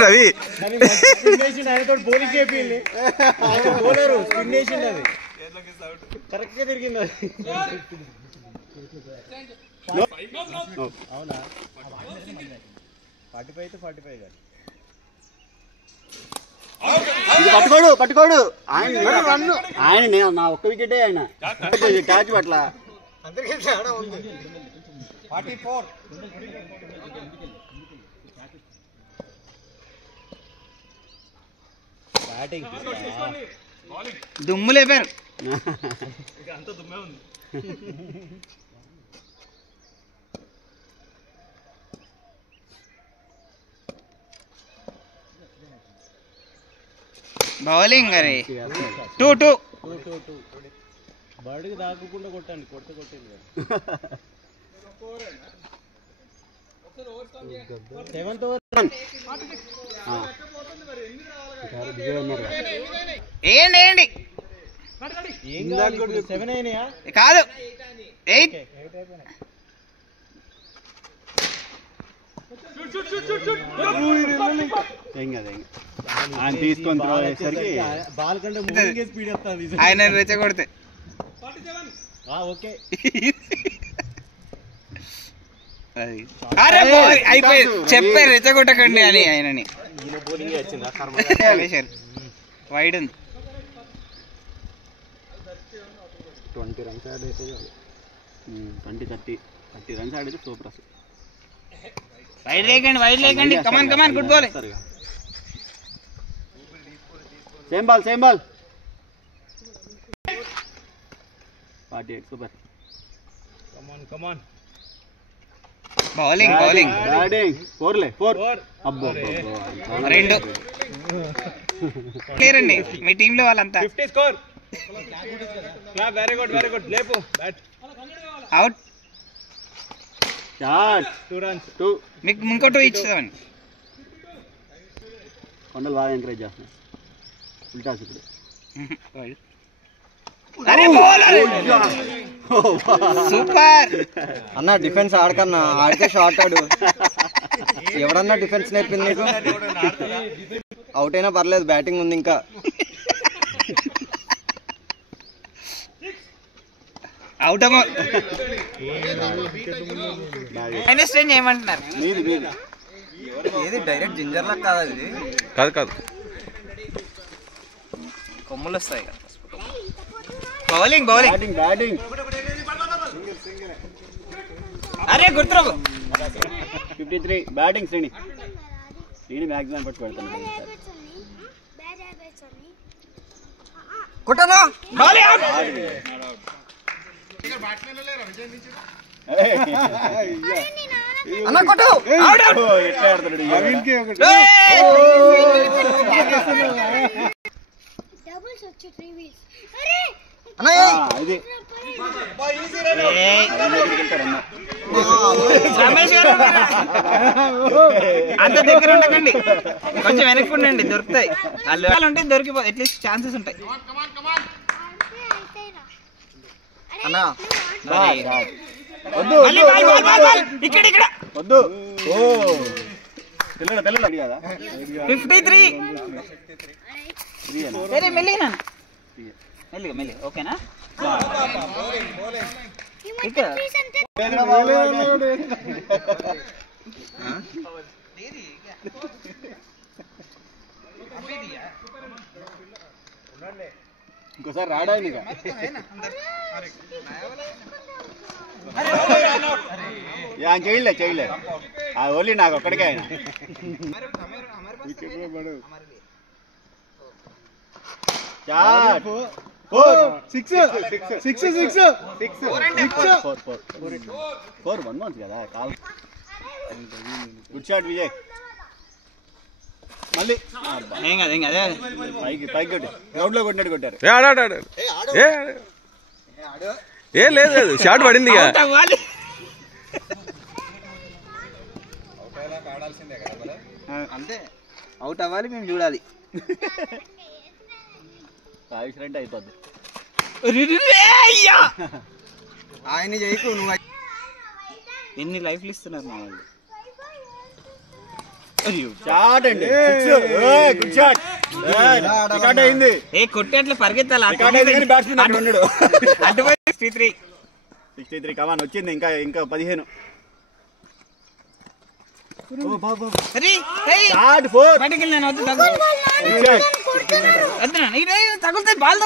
Ravi bowling చేయాలి bowler spin వేసింది అది కరెక్ట్ గా తిరిగింది అవునా 45 గారు పట్టుకోడు ఆయన నా ఒక్క వికెటే ఆయన క్యాచ్ పట్ల దుమ్ము లేపారు బౌలింగ్ అరే 2-2 బర్డ్కి దాక్కుండా కొట్టండి కొట్టింది సెవెంత్ ఓవర్ ఏంటి 7 అయినాయా కాదు 8 ఆయన తీసుకొని త్రోసరికి బాల్ కంటే ముందుకే స్పీడ్ వస్తుంది ఆయన రెచ్చగొడితే ఓకే అరే అయిపోయి చెప్పారు రెచ్చగొట్టకండి అని ఆయనని వైడ్ ఉంది 20 రన్స్ ఆడితే 30 రన్స్ ఆడితే సూపర్ అసలు వైడ్ లేకండి come on good ball same ball 48 super come on bowling batting 4 అబ్బో 2 క్లియర్ అండి మీ టీమ్ లో వాళ్ళంతా 50 స్కోర్ వెరీ గుడ్ లేపు బ్యాట్ అవుట్ షాట్ 2 runs మీకు ఇంకో 2 ఇచ్చేదామని కొండలు బాగా ఎంకరేజ్ చేస్తున్నాయి ఉల్టాస్ ఇప్పుడు అరే సూపర్ అన్న డిఫెన్స్ ఆడకన్నా ఆడితే షార్ట్ ఆడు ఎవడన్నా డిఫెన్స్ నేర్పింది నీకు అవుట్ అయినా పర్లేదు బ్యాటింగ్ ఉంది ఇంకా అవుట్ మైనస్ 10 చేయమంటున్నారు ఏది డైరెక్ట్ జింజర్ లాగా కాదు అది కాదు కొమ్ములు వస్తాయి కదా బౌలింగ్ బ్యాటింగ్ అరే గుర్తురావు 53 బ్యాటింగ్ శ్రేణి మ్యాక్సిమం పట్టు పెడతాను కొట్టనా అన్న కొట్టు ఎట్లా ఆడతాడు ఇది రమేష్ గారు అంత దగ్గర ఉండకండి కొంచెం వెనక్కి ఉండండి దొరుకుతాయి వాళ్ళు ఉంటే దొరికిపో అట్లీస్ట్ ఛాన్సెస్ ఉంటాయి అన్నా ఇక్కడ వద్దు తెల్లడు కదా 53 సరే మెల్లిగా ఓకేనా ఇక్కడ ఇంకోసారి రాడా ఆయన చేయలే ఓన్లీ నాకు ఒక్కడికే ఆయన ఫోర్ 1 month కదా కాల్ గుడ్ షాట్ విజయ్ మళ్ళీ ఏం అదే పైకి కొట్టి గ్రౌండ్ లో కొట్టినట్టు కొట్టారు లేదు షాట్ పడింది అంతే అవుట్ అవ్వాలి మేము చూడాలి కావిసిరంటే అయిపోద్ది. ఆయన చేయకు నువ్వు. ఎన్ని లైఫ్లు ఇస్తున్నారు మా వాళ్ళు. షాట్ అండి. Good shot. రికార్డ్ అయింది. ఏ కొట్టేట్లా పరిగెత్తాలి. రికార్డ్ అయింది కానీ బ్యాట్స్మెన్ అక్కడ ఉన్నాడు. అడ్డుపోయి 63 కమాన్ వచ్చింది. ఇంకా 15. బయటకి వెళ్ళి నేను వద్దు తగులుతాయి బాల్.